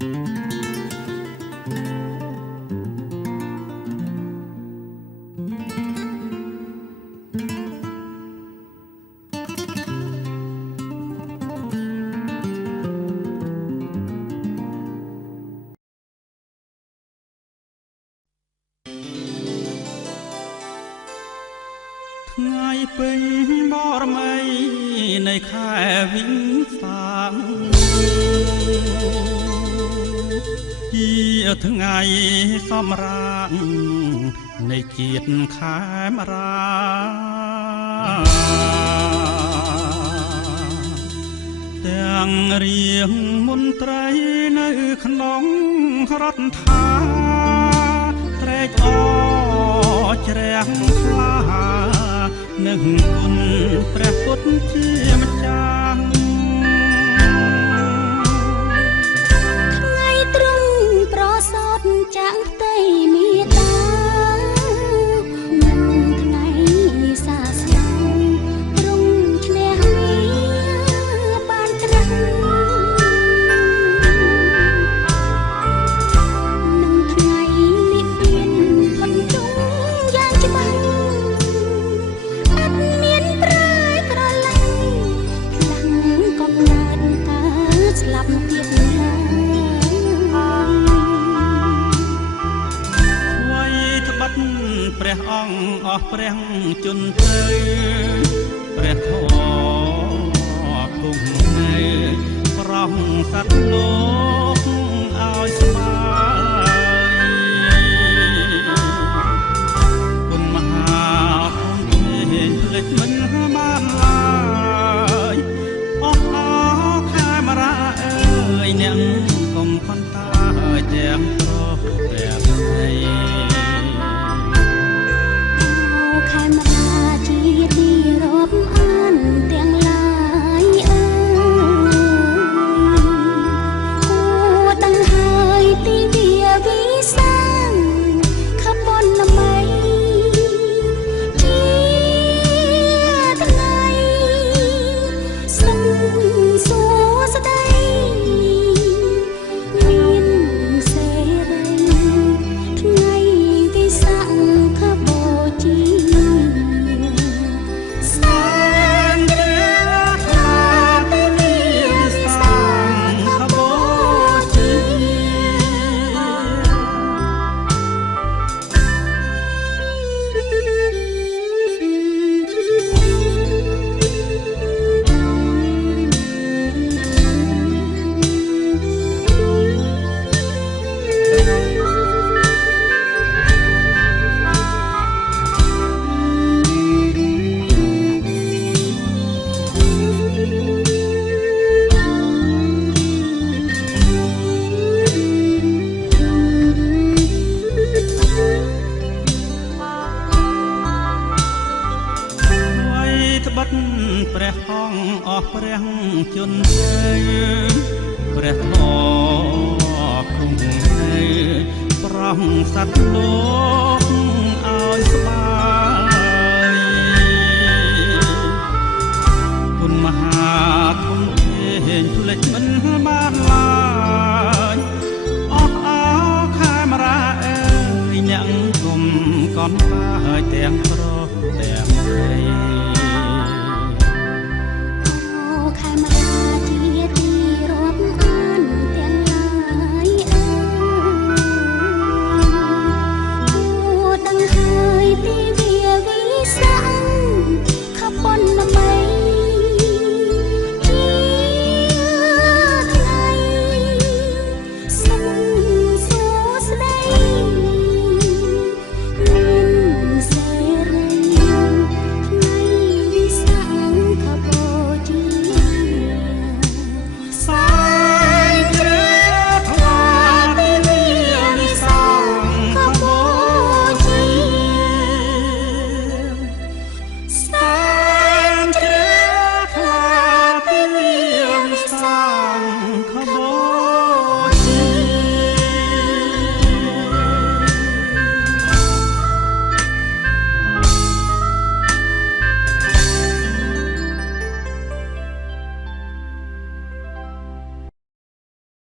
ថ្ងៃពេញបរមីនៃខែវិសាខជាថ្ងៃសម្រាកនៃជាតិខែមរាទាំងរៀងមន្ត្រីនៅក្នុងរដ្ឋាត្រេកអរជ្រះថ្លានឹងគុណព្រះពុទ្ធជាម្ចាស់ថ្ងៃទ្រង់ប្រសតចាក់ផ្ទៃមេត្តានឹងថ្ងៃសាសនាទ្រង់ឈ្នះវាបានត្រាស់នឹងថ្ងៃនិព្វានផុតជុំយ៉ាងច្បាស់ស្លាប់ទៀតណាវ័យត្បិតព្រះអង្គអស់ព្រះជន្មទៅព្រះធម៌គង់នៅប្រោះសត្វលោកឲ្យស្បាយគុណមហាធំធេងភ្លេចមិនបានឡើយអស់អស់ខែមរាអ្នកកុំខន្តាទាំងប្រុសទាំងស្រីខែមរាជាទីរាប់អានទាំងឡាយអើយគួរដឹងហើយទីវាវិសាងខបុនល្បីជាថ្ងៃសុំសួស្ដីព្រះអង្គអស់ព្រះជន្មទៅព្រះធម៌គង់នៅប្រោះសត្វលោកឲ្យស្បាយគុណមហាធំធេងភ្លេចមិន